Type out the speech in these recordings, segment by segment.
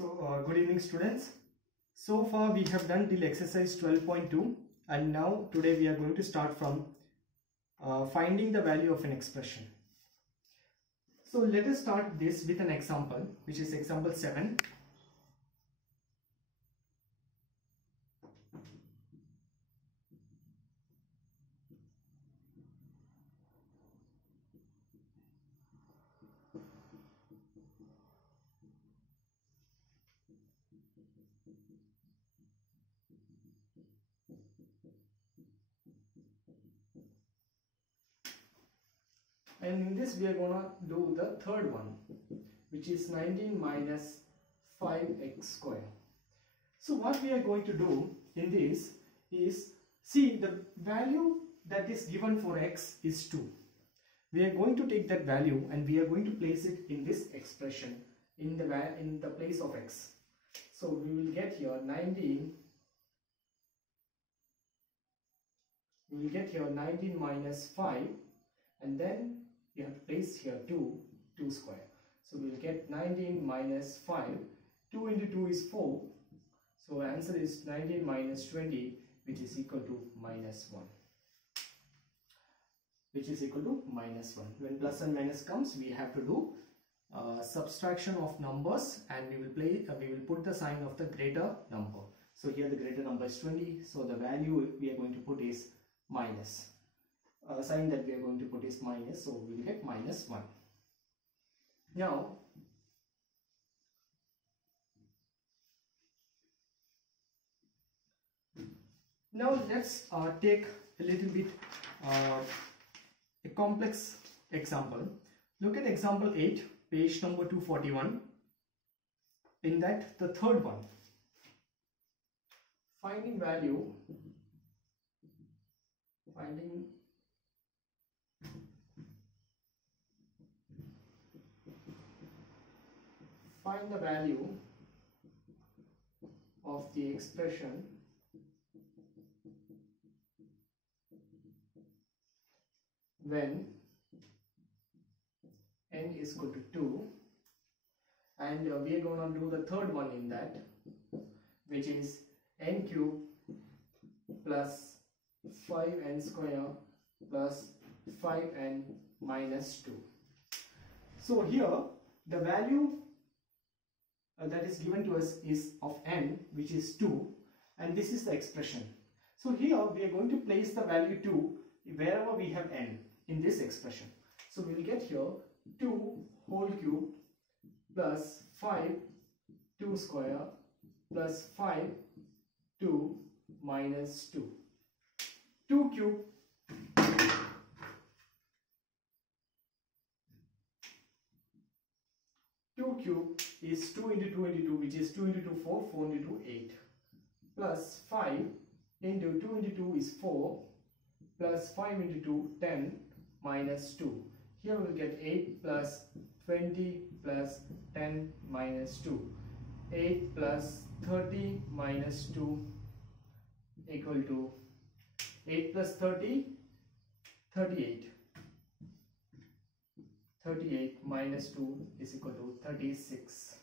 Good evening students. So far we have done till exercise 12.2 and now today we are going to start from finding the value of an expression. So let us start this with an example, which is example 7. And in this we are going to do the third one, which is 19 minus 5x square. So what we are going to do in this is, see, the value that is given for x is 2. We are going to take that value and we are going to place it in this expression in the place of x. So we will get here 19. We will get here 19 minus 5, and then you have to place here 2 square. So we will get 19 minus 5. 2 into 2 is 4. So answer is 19 minus 20, which is equal to minus 1. Which is equal to minus 1. When plus and minus comes, we have to do subtraction of numbers, and we will put the sign of the greater number. So here the greater number is 20. So the value we are going to put is minus. Sign that we are going to put is minus, so we will get minus 1. Now let's take a little bit a complex example. Look at example 8, page number 241. In that, the third one, finding value, find the value of the expression when n is equal to 2, and we are going to do the third one in that, which is n cube plus 5n square plus 5n minus 2. So here the value that is given to us is of n, which is 2, and this is the expression. So here we are going to place the value 2 wherever we have n in this expression. So we will get here 2 whole cube plus 5 2 square plus 5 2 minus 2. 2 cube is 2 into 2 into 2, which is 2 into 2 4, 4 into 2 8, plus 5 into 2 into 2 is 4, plus 5 into 2 10 minus 2. Here we will get 8 plus 20 plus 10 minus 2. 8 plus 30 minus 2 equal to 8 plus 30, 38. 38 minus 2 is equal to 36.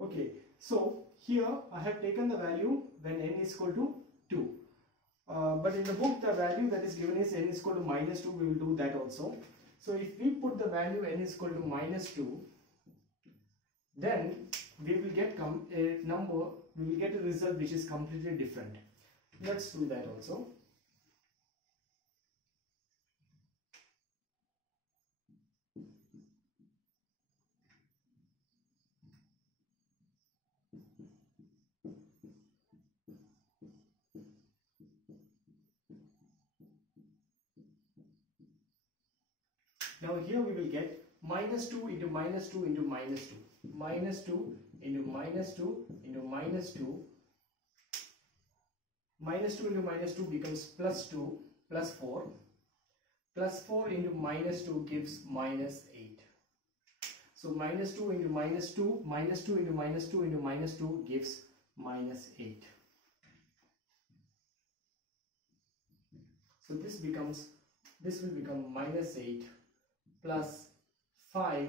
Okay, so here I have taken the value when n is equal to 2. But in the book the value that is given is n is equal to minus 2. We will do that also. So if we put the value n is equal to minus 2, then we will get a result which is completely different. Let's do that also. Now here we will get minus 2 into minus 2 into minus 2. Minus 2 into minus 2 into minus 2. Minus 2 into minus 2 becomes plus 2 plus 4. Plus 4 into minus 2 gives minus 8. So minus 2 into minus 2, minus 2 into minus 2 into minus 2 gives minus 8. So this will become minus 8 plus 5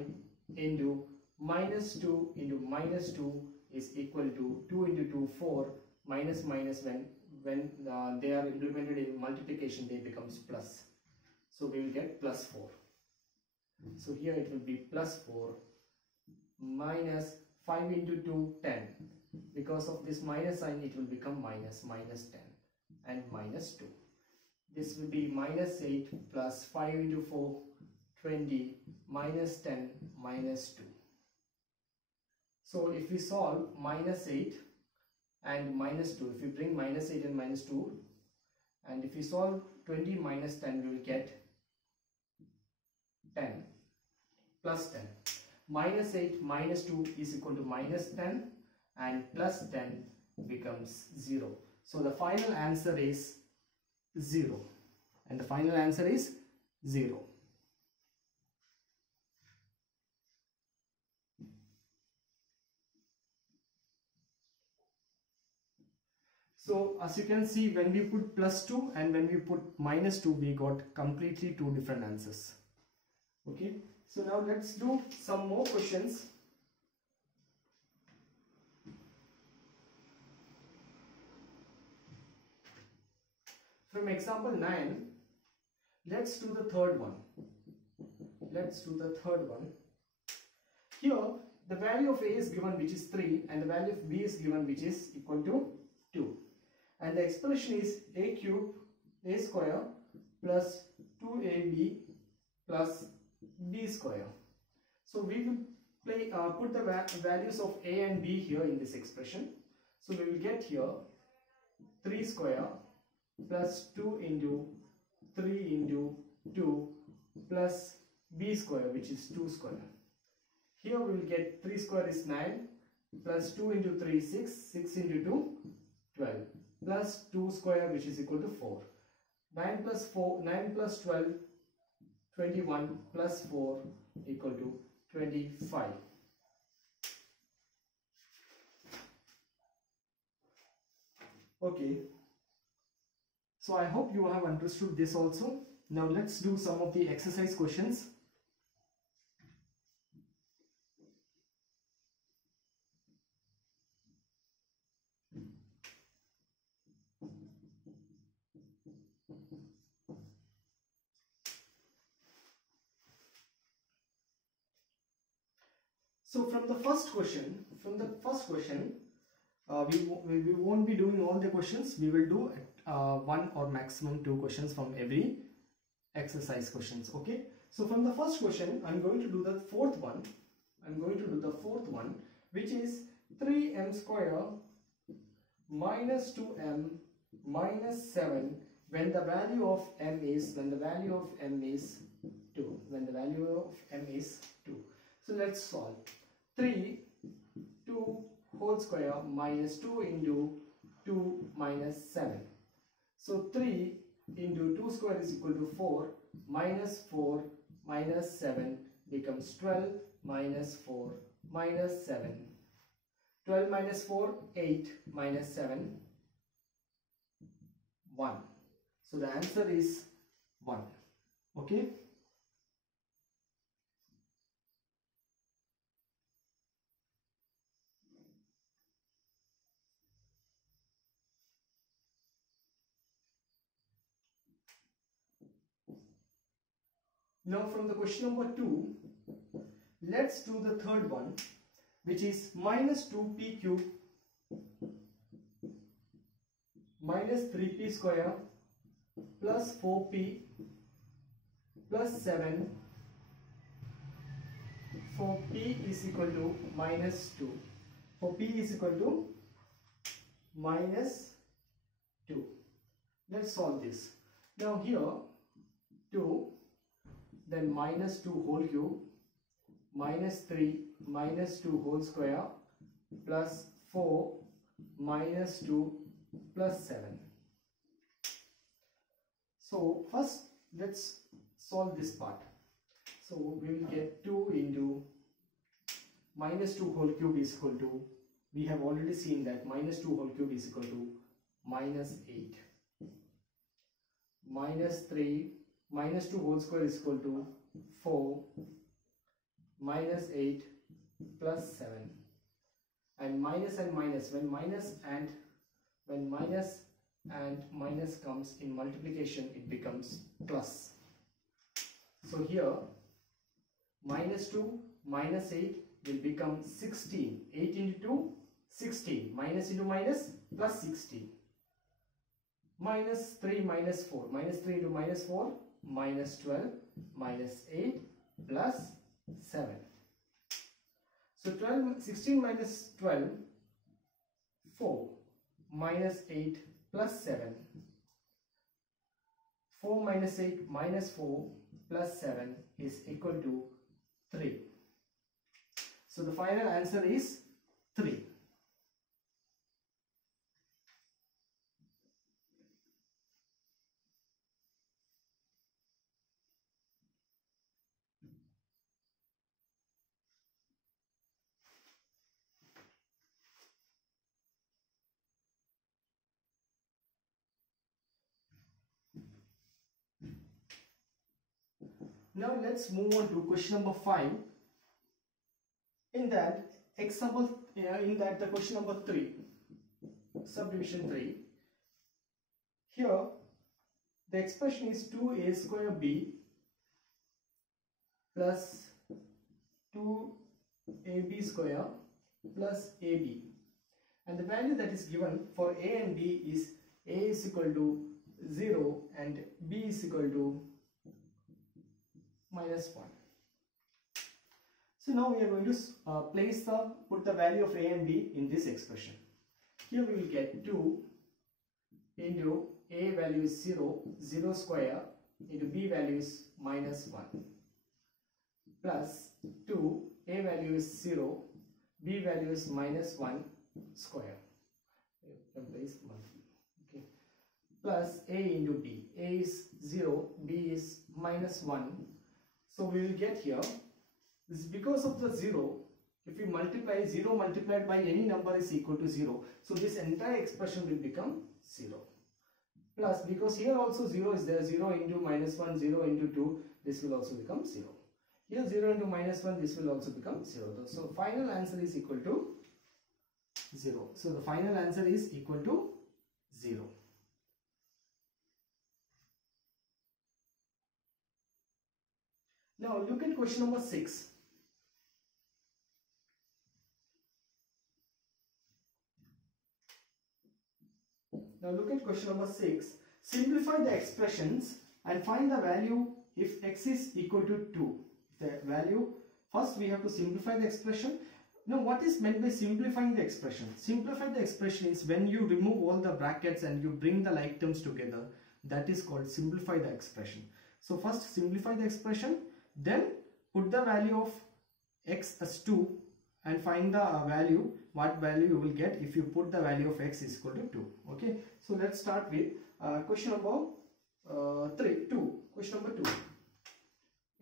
into minus 2 into minus 2 is equal to 2 into 2, 4, minus minus when they are implemented in multiplication they becomes plus. So we will get plus 4. So here it will be plus 4 minus 5 into 2, 10. Because of this minus sign it will become minus 10 and minus 2. This will be minus 8 plus 5 into 4, 20, minus 10, minus 2. So if we solve minus 8 and minus 2, if we bring minus 8 and minus 2, and if we solve 20 minus 10, we will get 10 plus 10. Minus 8 minus 2 is equal to minus 10 and plus 10 becomes 0. So the final answer is 0. And the final answer is 0. So as you can see, when we put plus 2 and when we put minus 2, we got completely two different answers. Okay, so now let's do some more questions. From example 9, let's do the third one. Here, the value of A is given, which is 3, and the value of B is given, which is equal to 2. And the expression is A cube, A square plus 2AB plus B square. So we will put the values of A and B here in this expression. So we will get here 3 square plus 2 into 3 into 2 plus B square, which is 2 square. Here we will get 3 square is 9 plus 2 into 3 6, 6 into 2 12 plus 2 square, which is equal to 4. 9 plus 12 21 plus 4 equal to 25. Okay, so I hope you have understood this also. Now let's do some of the exercise questions. So from the first question, we won't be doing all the questions. We will do one or maximum 2 questions from every exercise questions. Okay. So from the first question, I'm going to do the fourth one. Which is 3m square minus 2m minus 7 when the value of m is 2. So let's solve. 2 whole square minus 2 into 2 minus 7. So 3 into 2 square is equal to 4 minus 4 minus 7 becomes 12 minus 4 minus 7. 12 minus 4, 8 minus 7, 1. So the answer is 1. Okay. Now from the question number 2, let's do the third one, which is minus 2p cube minus 3p square plus 4p plus 7 for p is equal to minus 2. For p is equal to minus 2. Let's solve this. Now here 2, then minus 2 whole cube, minus 3 minus 2 whole square plus 4 minus 2 plus 7. So first let's solve this part. So we will get 2 into minus 2 whole cube is equal to, we have already seen that minus 2 whole cube is equal to minus 8. Minus 3, minus 2 whole square is equal to 4. Minus 8 plus 7. And minus and minus, when minus and minus comes in multiplication, it becomes plus. So here minus 2 minus 8 will become 16. 8 into 2, 16. Minus into minus, plus 16. Minus 3 minus 4. Minus 3 into minus 4, minus 12. Minus 8 plus 7. So 16 minus 12, 4. Minus 8 plus 7. 4 minus 8 minus 4 plus 7 is equal to 3. So the final answer is 3. Now let's move on to question number 5. In that example, the question number 3, subdivision 3. Here the expression is 2a square b plus 2ab square plus ab, and the value that is given for a and b is a is equal to 0 and b is equal to minus 1. So now we are going to put the value of a and b in this expression. Here we will get 2 into a value is 0, 0 square into b value is minus 1, plus 2, a value is 0, b value is minus 1 square. Okay. Plus a into b. A is 0, b is minus 1. So we will get here, this is because of the 0, if we multiply 0 multiplied by any number is equal to 0. So this entire expression will become 0. Plus, because here also 0 is there, 0 into minus 1, 0 into 2, this will also become 0. Here 0 into minus 1, this will also become 0. So final answer is equal to 0. So the final answer is equal to 0. Now look at question number 6. Now look at question number 6. Simplify the expressions and find the value if x is equal to 2. The value, first we have to simplify the expression. Now what is meant by simplifying the expression? Simplify the expression is when you remove all the brackets and you bring the like terms together. That is called simplify the expression. So first simplify the expression, then put the value of x as 2 and find the value, what value you will get if you put the value of x is equal to 2. Okay, so let's start with question number 2. Question number 2.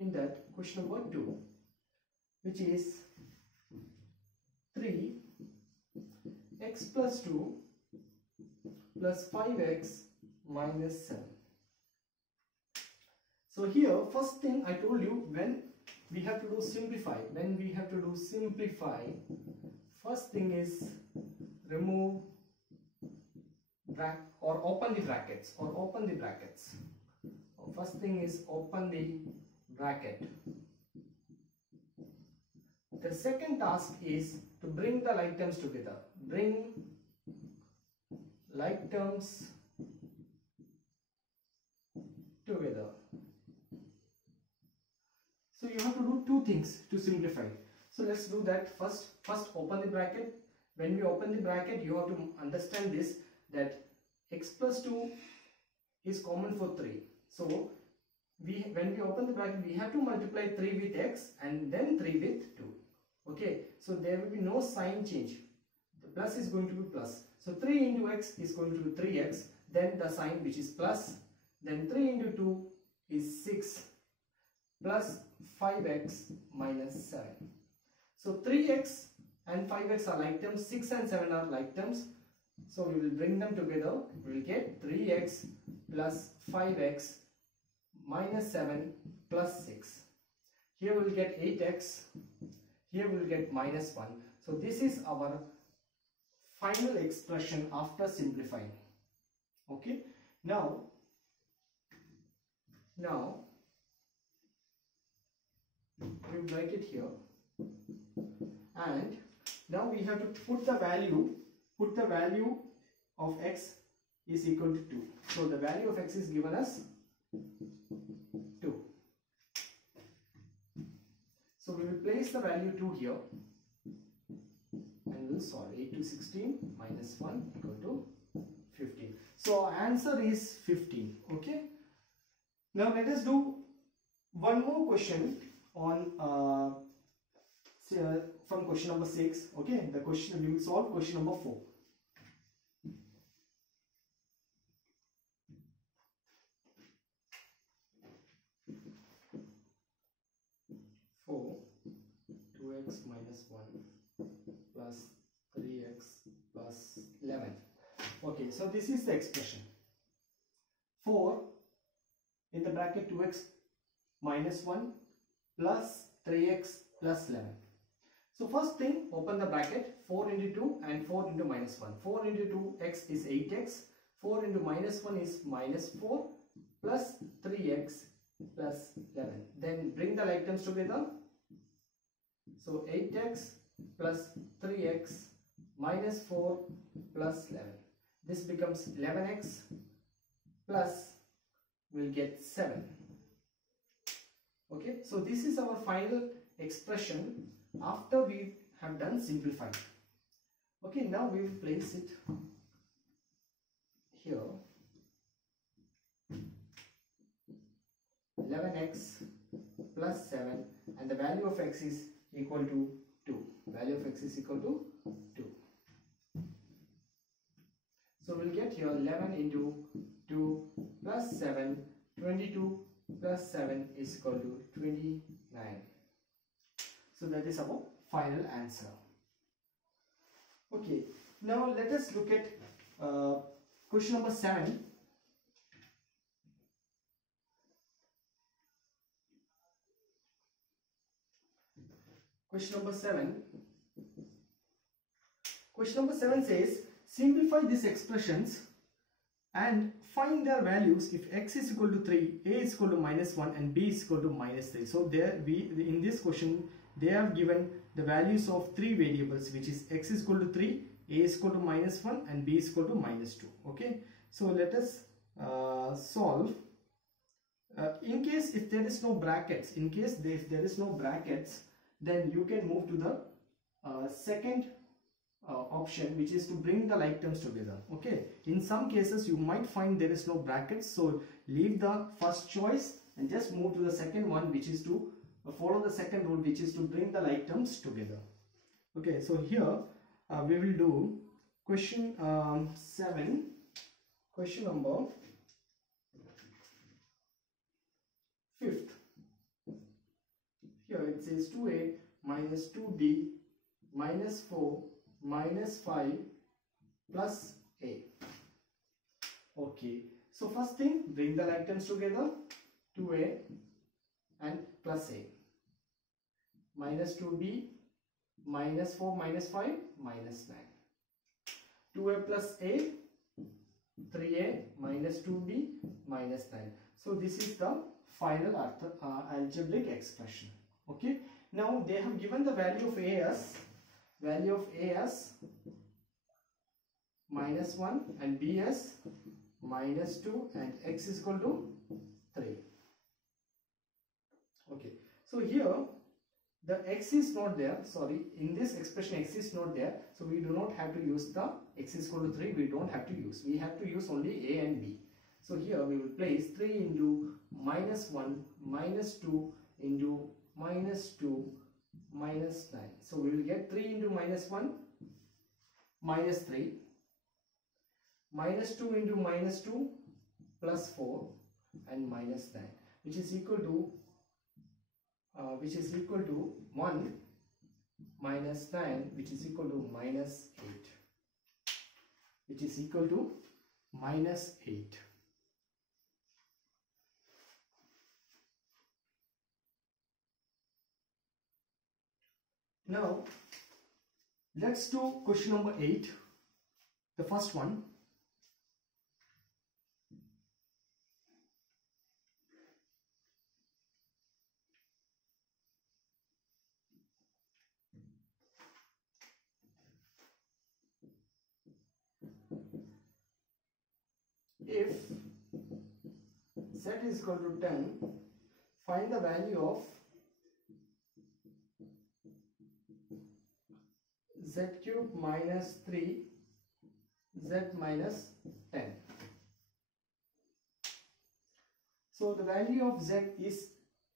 In that question number 2, which is 3 x plus 2 plus 5x minus 7. So here first thing I told you, when we have to do simplify, first thing is remove or open the brackets. First thing is open the bracket. The second task is to bring the like terms together. Bring like terms together. So you have to do two things to simplify. So let's do that first. First open the bracket. When we open the bracket, you have to understand this, that x plus 2 is common for 3. So when we open the bracket, we have to multiply 3 with x and then 3 with 2. Okay, so there will be no sign change. The plus is going to be plus. So 3 into x is going to be 3x, then the sign which is plus, then 3 into 2 is 6, plus 5x minus 7. So 3x and 5x are like terms, 6 and 7 are like terms. So we will bring them together. We will get 3x plus 5x minus 7 plus 6. Here we will get 8x. Here we will get minus 1. So this is our final expression after simplifying. Okay. Now we will write it here, and now we have to put the value of x is equal to 2. So the value of x is given as 2. So we will place the value 2 here and we'll solve. 8 to 16 minus 1 equal to 15. So our answer is 15. Okay. Now let us do one more question on from question number 6. Okay, the question we will solve question number 4. For 2x minus 1 plus 3x plus 11. Okay, so this is the expression. 4 in the bracket 2x minus 1 plus 3x plus 11. So first thing, open the bracket. 4 into 2 and 4 into minus 1. 4 into 2x is 8x. 4 into minus 1 is minus 4 plus 3x plus 11. Then bring the like terms together. So 8x plus 3x minus 4 plus 11. This becomes 11x plus we'll get 7. Okay, so this is our final expression after we have done simplifying. Okay, now we will place it here. 11x plus 7, and the value of x is equal to 2. Value of x is equal to 2. So we'll get here 11 into 2 plus 7, 22 plus 7 is equal to 29. So that is our final answer. Okay, now let us look at question number 7. Question number 7. Question number 7 says, simplify these expressions and find their values if x is equal to 3, a is equal to minus 1 and b is equal to minus 3. So there in this question they have given the values of 3 variables, which is x is equal to 3, a is equal to minus 1 and b is equal to minus 2. Okay, so let us solve. In case if there is no brackets, if there is no brackets, then you can move to the second option, which is to bring the like terms together. Okay, in some cases you might find there is no brackets, so leave the first choice and just move to the second one, which is to follow the second rule, which is to bring the like terms together. Okay, so here we will do question 7, question number 5th. Here it says 2a minus 2b minus 4 minus 5 plus a. Okay, so first thing, bring the like terms together. 2a and plus a, minus 2b minus 4 minus 5 minus 9. 2a plus a, 3a minus 2b minus 9. So this is the final algebraic expression. Okay, now they have given the value of a as minus 1 and b as minus 2 and x is equal to 3. Okay, so here the x is not there, sorry, in this expression x is not there, so we do not have to use the x is equal to 3, we don't have to use, we have to use only a and b. So here we will place 3 into minus 1 minus 2 into minus 2 minus 9. So we will get 3 into minus 1 minus 3, minus 2 into minus 2 plus 4 and minus 9, which is equal to which is equal to 1 minus 9, which is equal to minus 8, which is equal to minus 8. Now let's do question number 8, the first one. If z is equal to 10, find the value of z cube minus 3 z minus 10. So the value of z is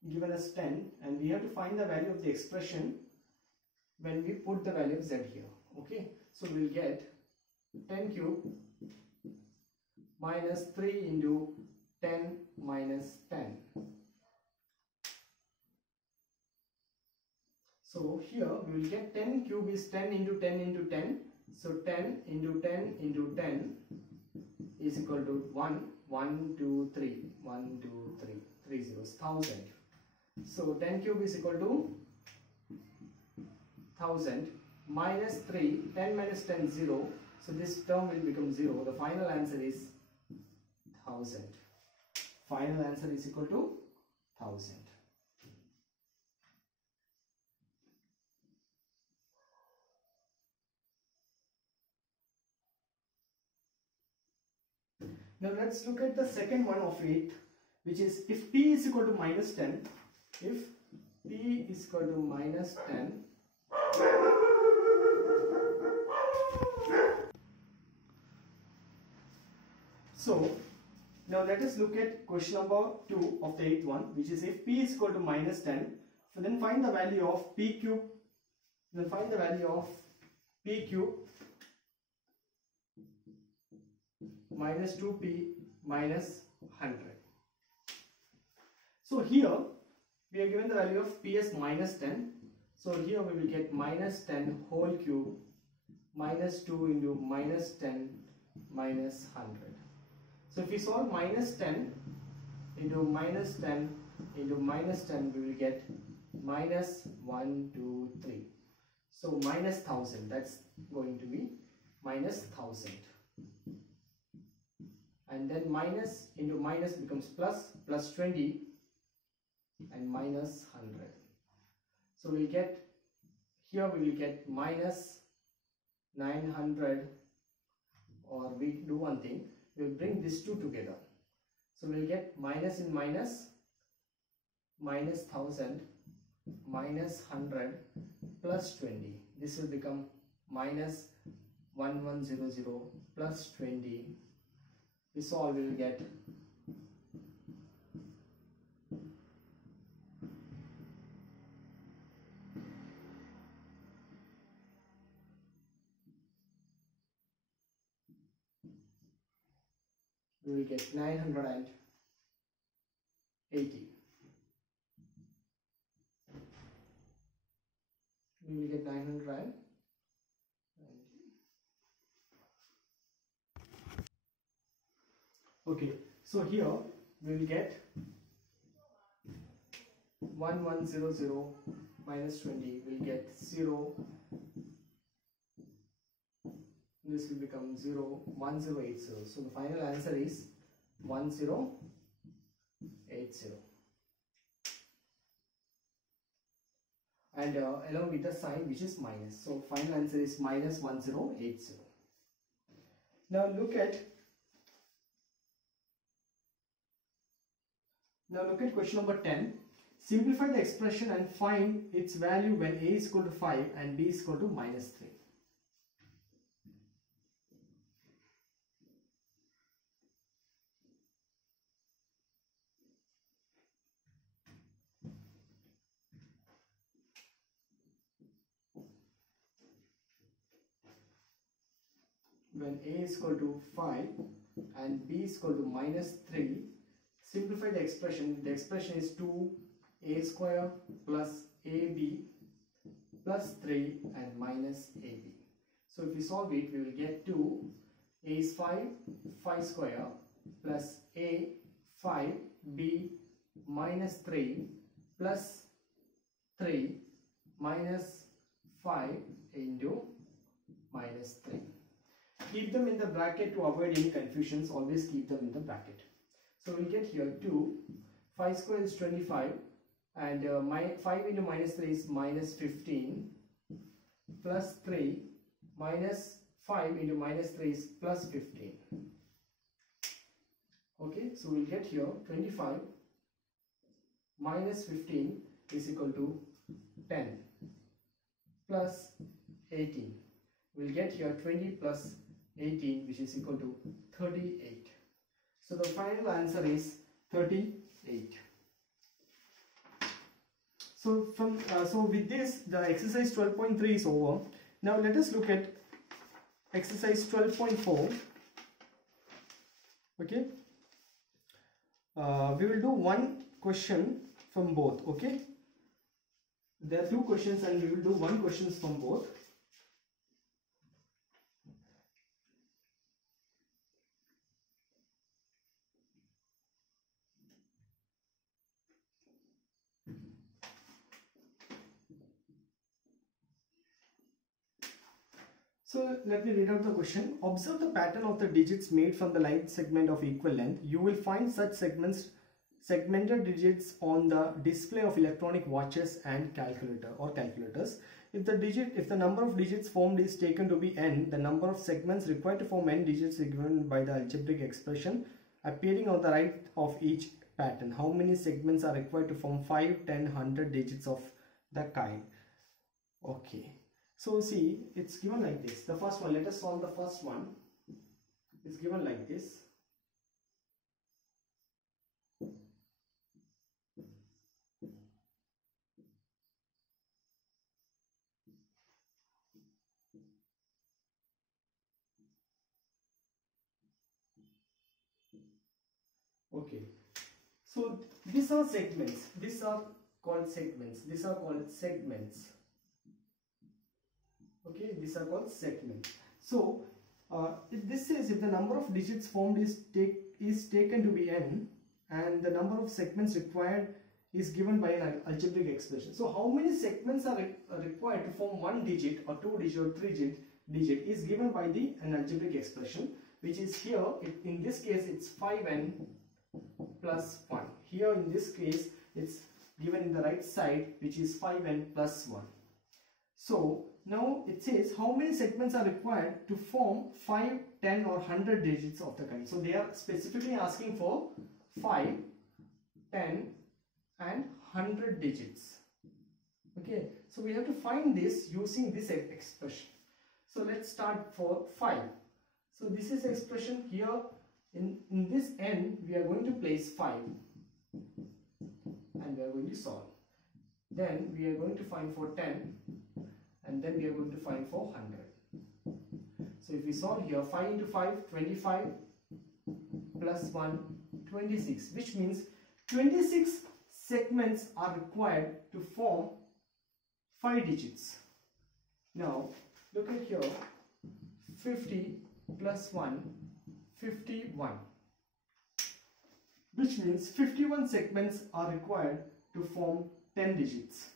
given as 10 and we have to find the value of the expression when we put the value of z here. Okay, so we will get 10 cube minus 3 into 10 minus 10. So here we will get 10 cube is 10 into 10 into 10. So 10 into 10 into 10 is equal to 1, 1, 2, 3, 1, 2, 3, 3 zeros, 1000. So 10 cube is equal to 1000 minus 3, 10 minus 10, 0. So this term will become 0. The final answer is 1000. Final answer is equal to 1000. Now let's look at the second one of 8, which is if p is equal to minus 10, if p is equal to minus 10, so now let us look at question number 2 of the 8th one, which is if p is equal to minus 10, then find the value of p cube, then find the value of p cube minus 2p minus 100. So here we are given the value of p as minus 10. So here we will get minus 10 whole cube minus 2 into minus 10 minus 100. So if we solve minus 10 into minus 10 into minus 10, we will get minus 1, 2, 3. So minus 1000, that's going to be minus 1000. And then minus into minus becomes plus, plus 20 and minus 100. So we get, here we will get minus 900, or we do one thing, we will bring these two together. So we will get minus in minus, minus 1000, minus 100, plus 20. This will become minus 1100 plus 20. We solve, we will get we will get 980. We will get 990. Okay, so here we will get 1100 minus 20, we will get 0. This will become 0, 1080. So the final answer is 1080. And along with the sign which is minus. So final answer is minus 1080. Now look at question number 10. Simplify the expression and find its value when a is equal to 5 and b is equal to minus 3. When a is equal to 5 and b is equal to minus 3, simplify the expression. The expression is 2a a square plus ab plus 3 and minus ab. So if we solve it, we will get 2. A is 5, 5 square plus a 5, b minus 3 plus 3 minus 5 into minus 3. Keep them in the bracket to avoid any confusions. Always keep them in the bracket. So we'll get here 2. 5 square is 25 and 5 into minus 3 is minus 15 plus 3 minus 5 into minus 3 is plus 15. Okay, so we'll get here 25 minus 15 is equal to 10 plus 18. We'll get here 20 plus 18, which is equal to 38. So the final answer is 38. So with this, the exercise 12.3 is over. Now let us look at exercise 12.4. Okay. We will do one question from both. Okay. There are two questions and we will do one question from both. So let me read out the question. Observe the pattern of the digits made from the line segment of equal length. You will find such segmented digits on the display of electronic watches and calculators. If the number of digits formed is taken to be n, the number of segments required to form n digits is given by the algebraic expression appearing on the right of each pattern. How many segments are required to form 5, 10, 100 digits of the kind? Okay. So see, it's given like this. The first one, let us solve the first one. It's given like this. Okay. So these are segments. These are called segments. These are called segments. Okay, these are called segments. So if this says if the number of digits formed is taken to be n and the number of segments required is given by an algebraic expression. So how many segments are required to form 1 digit or 2 digit or 3 digit is given by an algebraic expression, which is here in this case it's 5n plus 1. Here in this case it's given in the right side, which is 5n plus 1. So now it says how many segments are required to form 5, 10 or 100 digits of the kind. So they are specifically asking for 5, 10 and 100 digits. Okay, so we have to find this using this expression. So let's start for 5. So this is expression here. In this n we are going to place 5 and we are going to solve. Then we are going to find for 10 and then we are going to find for 100. So if we solve here, 5 into 5, 25 plus 1, 26, which means 26 segments are required to form 5 digits. Now look at here, 50 plus 1, 51, which means 51 segments are required to form 10 digits.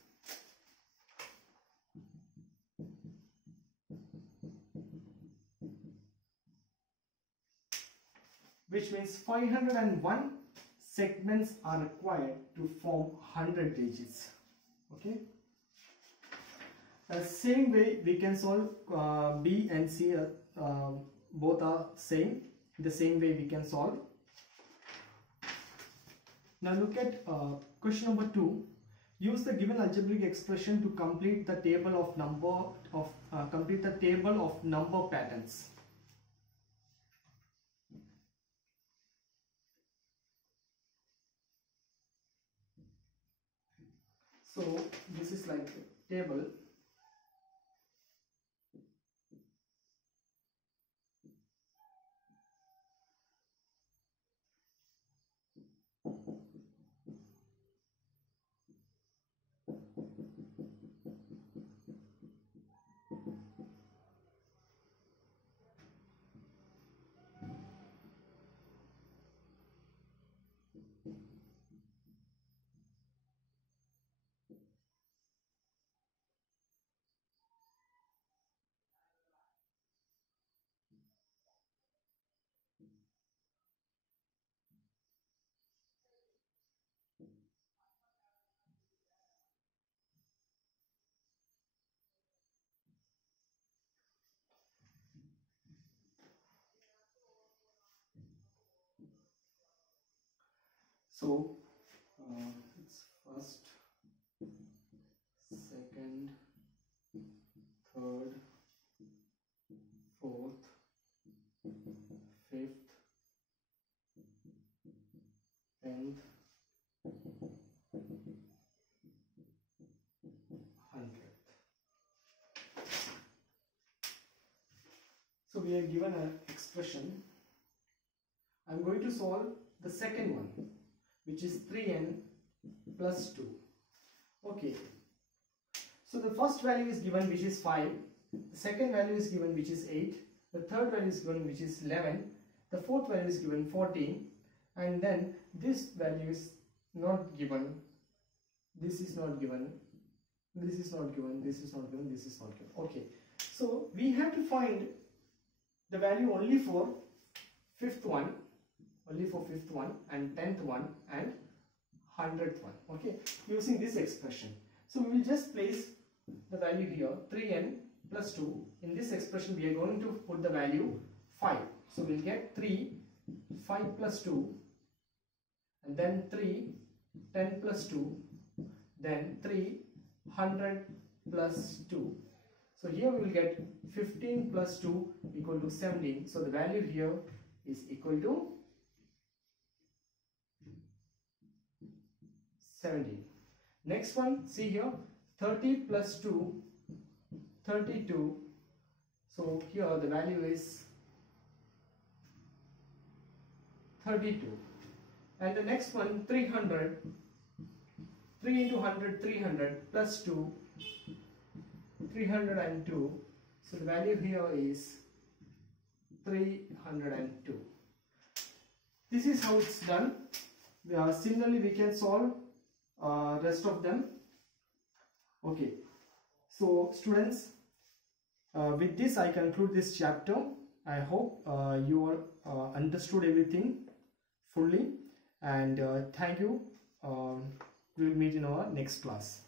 Which means 501 segments are required to form 100 digits. Okay. The same way we can solve B and C. Both are same. The same way we can solve. Now look at question number 2. Use the given algebraic expression to complete the table of number patterns. So this is like a table. So it's first, second, third, fourth, fifth, 10th, 100th. So we are given an expression. I'm going to solve the second one, which is 3n plus 2. Okay. So the first value is given, which is 5. The second value is given, which is 8. The third value is given, which is 11. The fourth value is given, 14. And then this value is not given. This is not given. This is not given. This is not given. This is not given. Okay. So we have to find the value only for fifth one, and 10th one and 100th one. Okay, using this expression. So we will just place the value here, 3n plus 2. In this expression we are going to put the value 5. So we will get 3, 5 plus 2, and then 3, 10 plus 2, then 3, 100 plus 2. So here we will get 15 plus 2 equal to 17. So the value here is equal to 17. Next one, see here, 30 plus 2, 32. So here the value is 32. And the next one, 300. 3 into 100, 300 plus 2, 302. So the value here is 302. This is how it's done. Similarly, we can solve rest of them. Okay. So students, with this I conclude this chapter. I hope you understood everything fully, and thank you. We will meet in our next class.